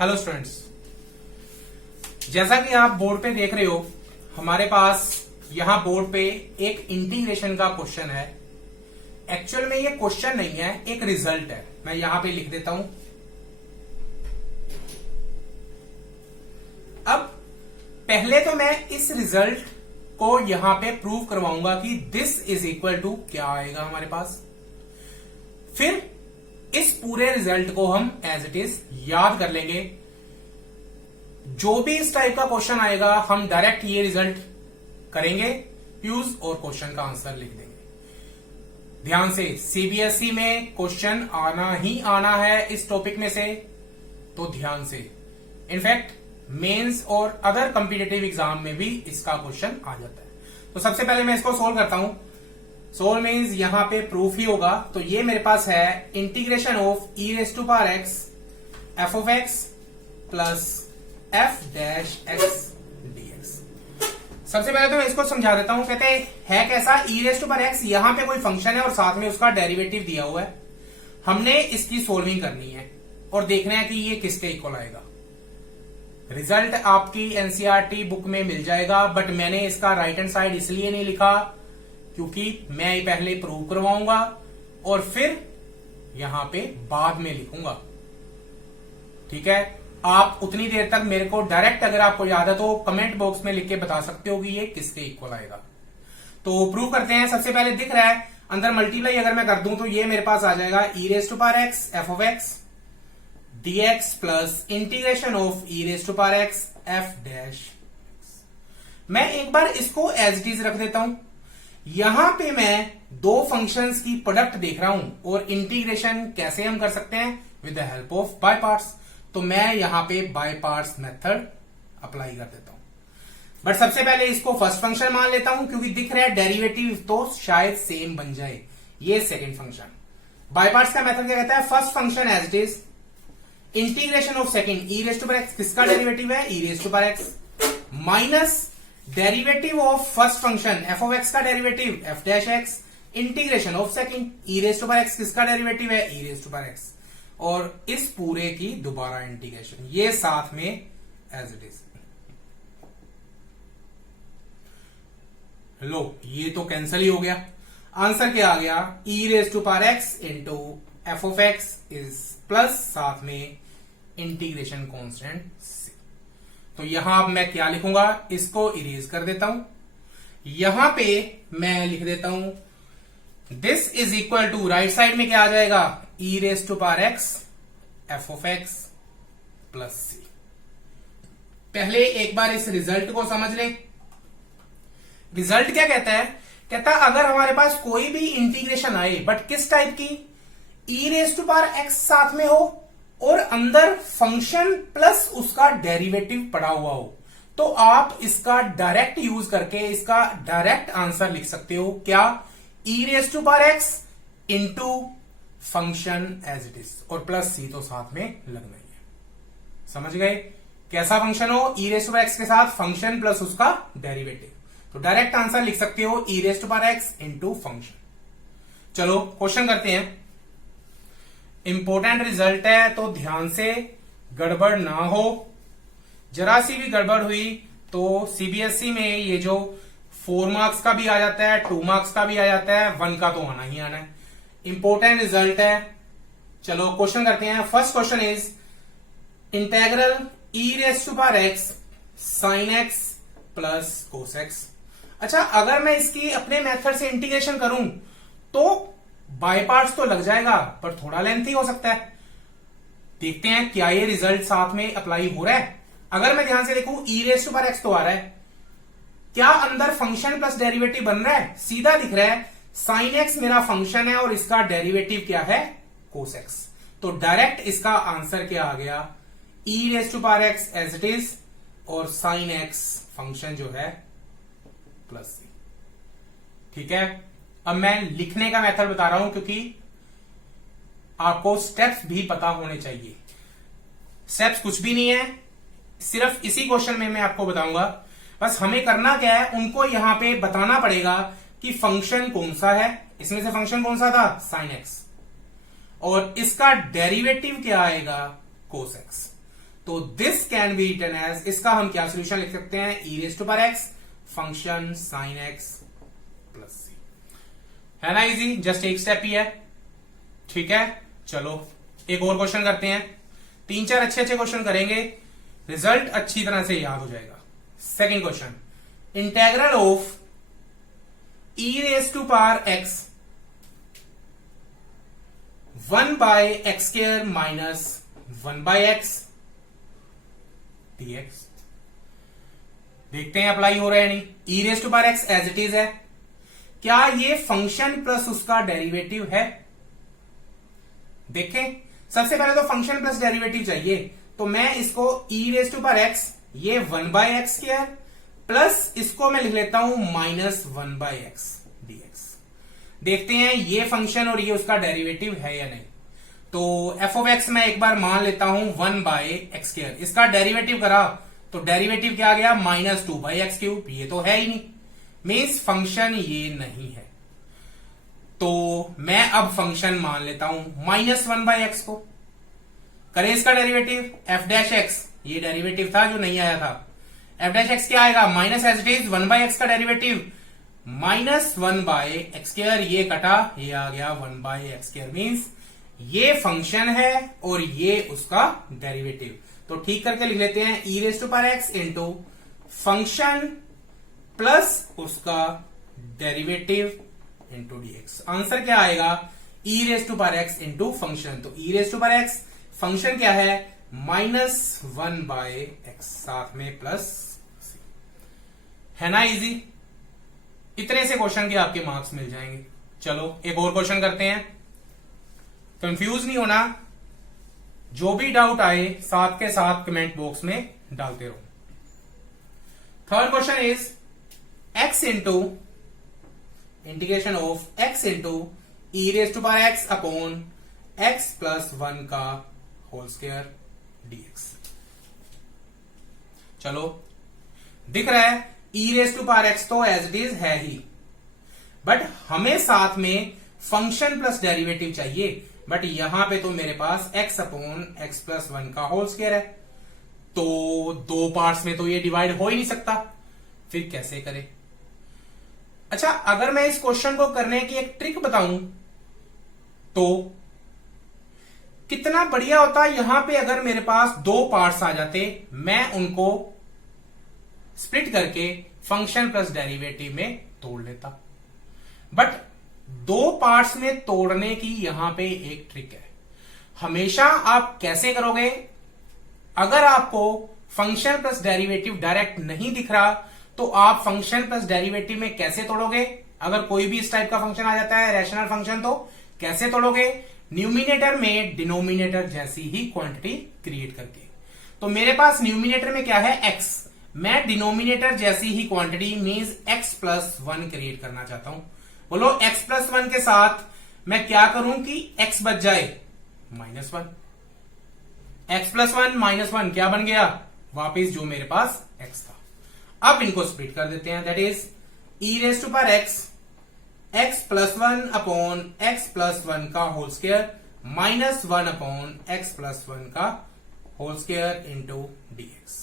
Hello students, जैसा कि आप बोर्ड पे देख रहे हो, हमारे पास यहां बोर्ड पे एक इंटीग्रेशन का क्वेश्चन है। एक्चुअल में ये क्वेश्चन नहीं है, एक रिजल्ट है। मैं यहां पे लिख देता हूं। अब पहले तो मैं इस रिजल्ट को यहां पे प्रूव करवाऊंगा कि दिस इज इक्वल टू क्या आएगा हमारे पास। फिर इस पूरे रिजल्ट को हम एज इट इज याद कर लेंगे। जो भी इस टाइप का क्वेश्चन आएगा हम डायरेक्ट ये रिजल्ट करेंगे यूज और क्वेश्चन का आंसर लिख देंगे। ध्यान से, सीबीएसई में क्वेश्चन आना ही आना है इस टॉपिक में से, तो ध्यान से। इनफैक्ट मेंस और अदर कॉम्पिटिटिव एग्जाम में भी इसका क्वेश्चन आ जाता है। तो सबसे पहले मैं इसको सोल्व करता हूं। सोल्व मीन्स यहां पे प्रूफ ही होगा। तो ये मेरे पास है integration of e raise to power x f of x plus f dash x dx. सबसे पहले तो मैं इसको समझा देता हूं। कहते हैं कैसा, ई रेस टू पावर एक्स, यहां पे कोई फंक्शन है और साथ में उसका डेरिवेटिव दिया हुआ है। हमने इसकी सोल्विंग करनी है और देखना है कि ये किसके इक्वल आएगा। रिजल्ट आपकी एनसीईआरटी बुक में मिल जाएगा, बट मैंने इसका राइट हैंड साइड इसलिए नहीं लिखा क्योंकि मैं पहले प्रूव करवाऊंगा और फिर यहां पे बाद में लिखूंगा। ठीक है, आप उतनी देर तक मेरे को डायरेक्ट, अगर आपको याद है तो कमेंट बॉक्स में लिख के बता सकते हो कि ये किसके इक्वल आएगा। तो प्रूव करते हैं। सबसे पहले दिख रहा है अंदर मल्टीप्लाई अगर मैं कर दूं तो ये मेरे पास आ जाएगा e raise to power x f of x dx plus integration of e raise to power x f dash. मैं एक बार इसको एज इट इज रख देता हूं। यहां पे मैं दो फंक्शंस की प्रोडक्ट देख रहा हूं और इंटीग्रेशन कैसे हम कर सकते हैं, with the help of by parts. तो मैं यहां पे बाय पार्ट्स मेथड अप्लाई कर देता हूं। बट सबसे पहले इसको फर्स्ट फंक्शन मान लेता हूं क्योंकि दिख रहा है डेरिवेटिव तो शायद सेम बन जाए। ये सेकंड फंक्शन। बाय पार्ट्स का मेथड क्या कहता है, first function as it is integration of second e raise to power x, किसका डेरिवेटिव है, e raise to power x, minus derivative of first function f of x का derivative f dash x, integration of second e raise to power x, किसका derivative है, e raise to power x, और इस पूरे की दोबारा integration, ये साथ में एज इट इज। लो, ये तो कैंसिल ही हो गया। आंसर क्या आ गया, e raise to power x into f of x is plus साथ में इंटीग्रेशन कांस्टेंट सी। तो यहां अब मैं क्या लिखूंगा, इसको इरेज कर देता हूं। यहां पे मैं लिख देता हूं this is equal to, right side में क्या आ जाएगा, e raise to power x f of x plus C. पहले एक बार इस रिजल्ट को समझ लें। रिजल्ट क्या कहता है, कहता है अगर हमारे पास कोई भी इंटीग्रेशन आए, बट किस टाइप की, ई रेस टू पावर एक्स साथ में हो और अंदर फंक्शन प्लस उसका डेरिवेटिव पड़ा हुआ हो, तो आप इसका डायरेक्ट यूज करके इसका डायरेक्ट आंसर लिख सकते हो। क्या, e raise to power x into function as it is, और प्लस सी तो साथ में लगना ही है। समझ गए, कैसा फंक्शन हो, e raise to power x के साथ फंक्शन प्लस उसका डेरिवेटिव, तो डायरेक्ट आंसर लिख सकते हो e raise to power x into function. चलो क्वेश्चन करते हैं। इंपॉर्टेंट रिजल्ट है तो ध्यान से, गड़बड़ ना हो। जरा सी भी गड़बड़ हुई तो सीबीएसई में ये जो 4 मार्क्स का भी आ जाता है, 2 मार्क्स का भी आ जाता है, 1 का तो आना ही आना है। इंपॉर्टेंट रिजल्ट है। चलो क्वेश्चन करते हैं। First question is integral e raise to power x sine x plus cos x. अच्छा, अगर मैं इसकी अपने मेथड से इंटीग्रेशन करूं तो बाय पार्ट्स तो लग जाएगा, पर थोड़ा लेंथी हो सकता है। देखते हैं क्या ये रिजल्ट साथ में अप्लाई हो रहा है। अगर मैं ध्यान से देखूं, ई रेस टू पावर एक्स तो आ रहा है, क्या अंदर फंक्शन प्लस डेरिवेटिव बन रहा है, सीधा दिख रहा है साइन एक्स मेरा फंक्शन है और इसका डेरिवेटिव क्या है, कोस एक्स। तो डायरेक्ट इसका आंसर क्या आ गया, e raise to power x as it is और साइन एक्स फंक्शन जो है प्लस सी। ठीक है, अब मैं लिखने का मेथड बता रहा हूं क्योंकि आपको स्टेप्स भी पता होने चाहिए। स्टेप्स कुछ भी नहीं है, सिर्फ इसी क्वेश्चन में मैं आपको बताऊंगा। बस हमें करना क्या है, उनको यहां पे बताना पड़ेगा कि फंक्शन कौन सा है। इसमें से फंक्शन कौन सा था, साइन एक्स, और इसका डेरिवेटिव क्या आएगा, कोस एक्स। तो this can be written as, इसका हम क्या सोल्यूशन लिख सकते हैं, e raise to power x function sine x plus C. है ना इजी, जस्ट एक स्टेप ही है। ठीक है, चलो एक और क्वेश्चन करते हैं। 3-4 अच्छे क्वेश्चन करेंगे, रिजल्ट अच्छी तरह से याद हो जाएगा। Second question, integral of e raise to power x 1 by x square minus 1 by x dx। देखते हैं अप्लाई हो रहा है नहीं। E raise to power x as it is है, क्या ये फंक्शन प्लस उसका डेरिवेटिव है? देखें, सबसे पहले तो फंक्शन प्लस डेरिवेटिव चाहिए, तो मैं इसको ई रेज टू पावर एक्स, ये 1 बाय एक्स स्क्वायर प्लस इसको मैं लिख लेता हूं माइनस 1 बाय एक्स dx। देखते हैं ये फंक्शन और ये उसका डेरिवेटिव है या नहीं। तो एफ ऑफ एक्स मैं एक बार मान लेता हूं 1 बाय एक्स स्क्वायर, इसका डेरिवेटिव करा तो डेरिवेटिव क्या आ गया, माइनस 2 बाय एक्स क्यूब। ये तो है ही नहीं, मीन्स फंक्शन ये नहीं है। तो मैं अब फंक्शन मान लेता हूं माइनस 1 बाय एक्स को। करें इसका डेरिवेटिव, एफ डैश एक्स, ये डेरिवेटिव था जो नहीं आया था। एफ डैश एक्स क्या आएगा, minus as it is 1 by x का derivative minus 1 by x square, ये कटा, ये आ गया 1 बाय एक्स स्क्वायर। मीन्स ये फंक्शन है और ये उसका डेरिवेटिव। तो ठीक करके लिख लेते हैं e raise to power x into function plus उसका डेरिवेटिव इंटू डीएक्स। आंसर क्या आएगा, e raise to power x into function. तो e raise to power x function क्या है, माइनस 1 बाय एक्स, साथ में प्लस सी। है ना इजी, इतने से क्वेश्चन के आपके मार्क्स मिल जाएंगे। चलो एक और क्वेश्चन करते हैं, कंफ्यूज नहीं होना, जो भी डाउट आए साथ के साथ कमेंट बॉक्स में डालते रहो। Third question is x into integration of x into e raise to power x upon x plus 1 का होल स्क्वायर डीएक्स। चलो दिख रहा है e raise to power x तो एज इट इज है ही, बट हमें साथ में फंक्शन प्लस डेरिवेटिव चाहिए। बट यहां पे तो मेरे पास x अपॉन एक्स प्लस 1 का होल स्क्वायर है, तो 2 पार्ट्स में तो ये डिवाइड हो ही नहीं सकता, फिर कैसे करें? अच्छा, अगर मैं इस क्वेश्चन को करने की एक ट्रिक बताऊं तो कितना बढ़िया होता। यहां पे अगर मेरे पास 2 पार्ट्स आ जाते, मैं उनको स्प्लिट करके फंक्शन प्लस डेरिवेटिव में तोड़ लेता। बट 2 पार्ट्स में तोड़ने की यहां पे एक ट्रिक है। हमेशा आप कैसे करोगे, अगर आपको फंक्शन प्लस डेरिवेटिव डायरेक्ट नहीं दिख रहा तो आप फंक्शन प्लस डेरिवेटिव में कैसे तोड़ोगे? अगर कोई भी इस टाइप का फंक्शन आ जाता है, रैशनल फंक्शन, तो कैसे तोड़ोगे? न्यूमिनेटर में डिनोमिनेटर जैसी ही क्वांटिटी क्रिएट करके। तो मेरे पास न्यूमिनेटर में क्या है, x, मैं डिनोमिनेटर जैसी ही quantity means x plus 1 create करना चाहता हूं। बोलो x प्लस 1 के साथ मैं क्या करूं कि x बच जाए माइनस 1। x प्लस 1 माइनस 1 क्या बन गया, वापिस जो मेरे पास x था। अब इनको स्प्लिट कर देते हैं, that is e raise to power x plus 1 upon x plus 1 का whole square minus 1 upon x plus 1 का होल स्क्वायर इंटू डीएक्स।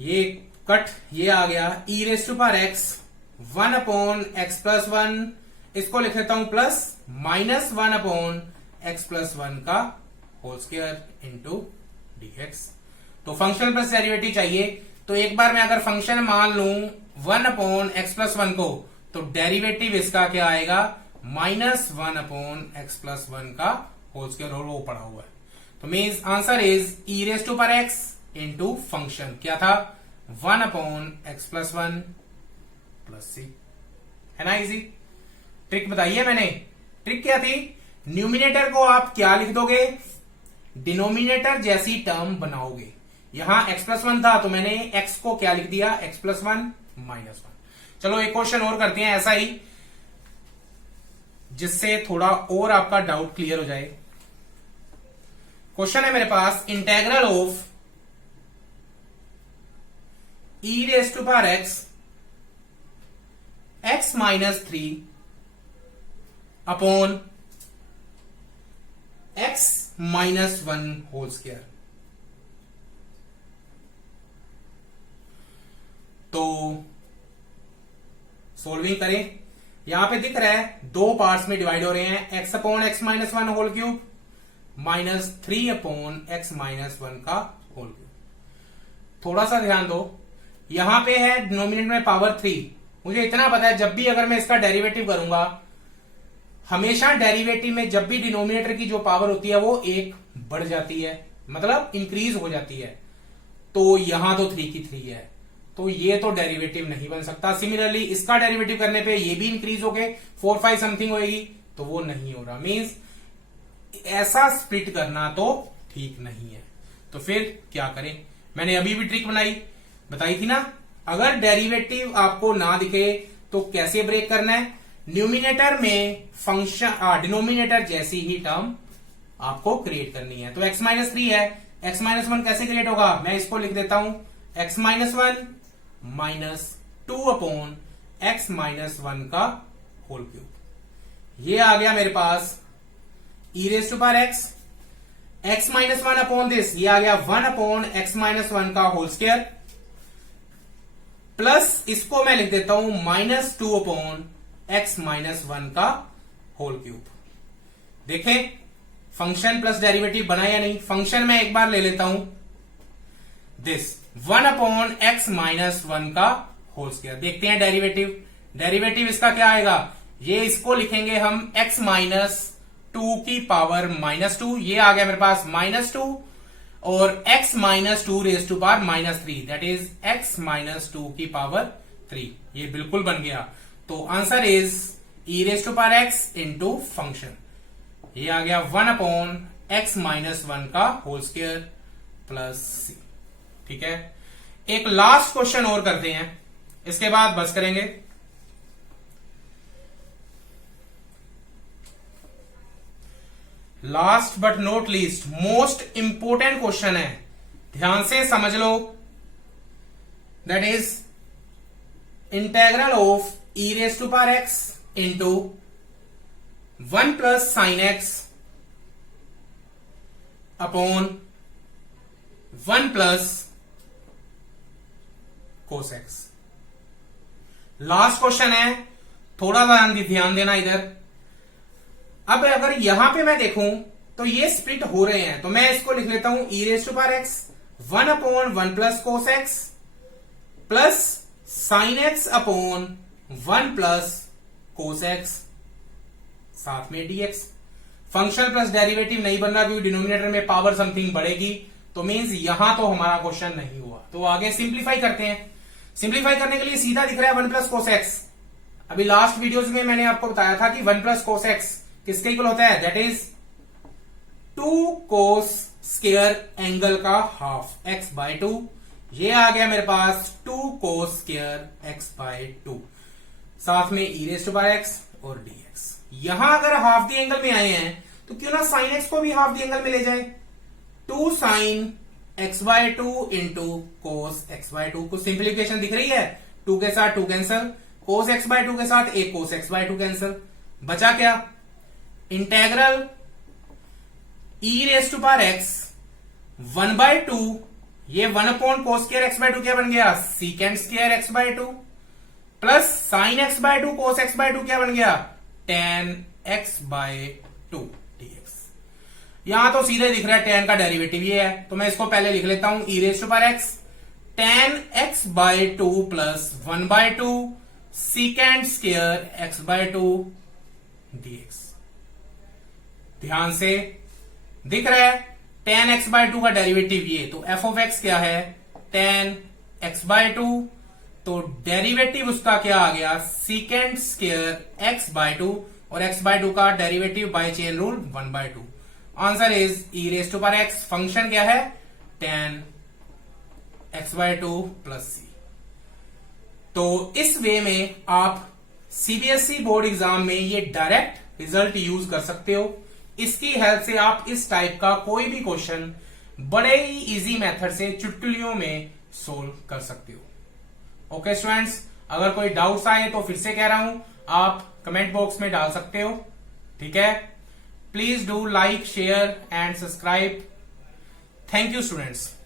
ये कट, ये आ गया e raise to power x 1 upon x plus 1, इसको लिख लेता हूं plus minus 1 upon x plus 1 का होल स्क्वायर इंटू डीएक्स। तो फंक्शन प्लस डेरिवेटिव चाहिए, तो एक बार मैं अगर फंक्शन मान लूं 1 अपॉन एक्स प्लस 1 को, तो डेरिवेटिव इसका क्या आएगा, माइनस 1 अपॉन एक्स प्लस 1 का होल स्क्वायर, और वो पड़ा हुआ है। तो means answer is e raise to power x into function क्या था, 1 upon x plus 1 plus C. है ना इजी, ट्रिक बताइए मैंने। ट्रिक क्या थी, न्यूमिनेटर को आप क्या लिख दोगे, डिनोमिनेटर जैसी टर्म बनाओगे। यहां x प्लस 1 था तो मैंने x को क्या लिख दिया, x प्लस 1 माइनस 1। चलो एक क्वेश्चन और करते हैं ऐसा ही, जिससे थोड़ा और आपका डाउट क्लियर हो जाए। क्वेश्चन है मेरे पास, integral of e raise to power x minus 3 upon x -1 whole square. तो सोल्विंग करें, यहां पे दिख रहा है दो पार्ट्स में डिवाइड हो रहे हैं, x upon x minus 1 whole cube -3 upon x minus 1 का होल क्यूब। थोड़ा सा ध्यान दो, यहां पे है डिनोमिनेटर में पावर 3। मुझे इतना पता है जब भी अगर मैं इसका डेरिवेटिव करूंगा, हमेशा डेरिवेटिव में जब भी डिनोमिनेटर की जो पावर होती है वो 1 बढ़ जाती है, मतलब इंक्रीज हो जाती है। तो यहां तो 3 की 3 है, तो ये तो डेरिवेटिव नहीं बन सकता। सिमिलरली इसका डेरिवेटिव करने पे ये भी इंक्रीज हो गए 4 5 समथिंग होगी, तो वो नहीं हो रहा। मींस ऐसा स्प्लिट करना तो ठीक नहीं है। तो फिर क्या करें, मैंने अभी भी ट्रिक बताई थी ना, अगर डेरिवेटिव आपको ना दिखे तो कैसे ब्रेक करना है, न्यूमिनेटर में फंक्शन डिनोमिनेटर जैसी ही टर्म आपको क्रिएट करनी है। तो x माइनस 3 है, x माइनस 1 कैसे क्रिएट होगा, मैं इसको लिख देता हूं x minus 1 -2 upon x minus 1 का होल क्यूब। ये आ गया मेरे पास e raise to power x minus 1 upon this, ये आ गया 1 अपॉन x माइनस 1 का होल स्क्वायर, प्लस इसको मैं लिख देता हूं -2 अपॉन x माइनस 1 का होल क्यूब। देखें फंक्शन प्लस डेरिवेटिव बना या नहीं। फंक्शन में एक बार ले लेता हूं दिस 1 अपॉन x माइनस 1 का होल स्क्वायर। देखते हैं डेरिवेटिव इसका क्या आएगा, ये इसको लिखेंगे हम x माइनस 2 की पावर -2, ये आ गया मेरे पास -2 और x minus 2 raise to power -3, that is x minus 2 की पावर 3। ये बिल्कुल बन गया। तो answer is e raise to power x into function, ये आ गया 1 अपॉन x माइनस 1 का होल स्क्वायर प्लस c। ठीक है, एक लास्ट क्वेश्चन और करते हैं, इसके बाद बस करेंगे। Last but not least most important question है, ध्यान से समझ लो। That is integral of e raise to power x into 1 plus sine x upon 1 plus cos x। Last question है, थोड़ा सा ध्यान देना इधर। अब अगर यहां पे मैं देखूं तो ये स्प्लिट हो रहे हैं, तो मैं इसको लिख लेता हूं e raise to power x 1 upon 1 plus cos x plus sine x upon 1 plus cos x साथ में dx। फंक्शन प्लस डेरिवेटिव नहीं बन रहा क्योंकि डिनोमिनेटर में पावर समथिंग बढ़ेगी, तो मींस यहां तो हमारा क्वेश्चन नहीं हुआ। तो आगे सिंप्लीफाई करते हैं। सिंप्लीफाई करने के लिए सीधा दिख रहा है 1 प्लस कोस x। अभी लास्ट वीडियोस में मैंने आपको बताया था कि 1 प्लस कोस x किसके इक्वल होता है, that is 2 cos square angle का हाफ x बाय 2। ये आ गया मेरे पास 2 कोस स्क्वायर x बाय 2 साथ में e raise to power x और dx। यहां अगर हाफ द एंगल में आए हैं तो क्यों ना साइन x को भी हाफ द एंगल में ले जाए। 2 sine x by 2 into cos x by 2 को सिंप्लीफिकेशन दिख रही है, 2 के साथ 2 कैंसल, कोस x बाय 2 के साथ एक कोस x बाय 2 कैंसल, बचा क्या integral e raise to power x 1 by 2, ये 1 upon cos square x by 2 क्या बन गया secant square x by 2 plus sine x by 2 cos x by 2 क्या बन गया tan x बाय 2 dx। यहां तो सीधे दिख रहा है tan का डेरिवेटिव ये है, तो मैं इसको पहले लिख लेता हूं e raise to power x tan x by 2 plus 1 by 2 secant square x by 2 dx। ध्यान से दिख रहा है tan x बाय 2 का डेरिवेटिव ये, तो f ऑफ x क्या है tan x बाय 2, तो डेरिवेटिव उसका क्या आ गया सीकेंड स्क्वायर x बाय 2 और x बाय 2 का derivative by chain rule 1 by 2। Answer is e raise to power x, function क्या है tan x by 2 plus c। तो इस वे में आप सीबीएसई बोर्ड एग्जाम में ये डायरेक्ट रिजल्ट यूज कर सकते हो। इसकी हेल्प से आप इस टाइप का कोई भी क्वेश्चन बड़े ही इजी मेथड से चुटकुलियों में सोल्व कर सकते हो। ओके स्टूडेंट्स, अगर कोई डाउट्स आए तो फिर से कह रहा हूं आप कमेंट बॉक्स में डाल सकते हो। ठीक है, Please do like, share and subscribe. Thank you, students.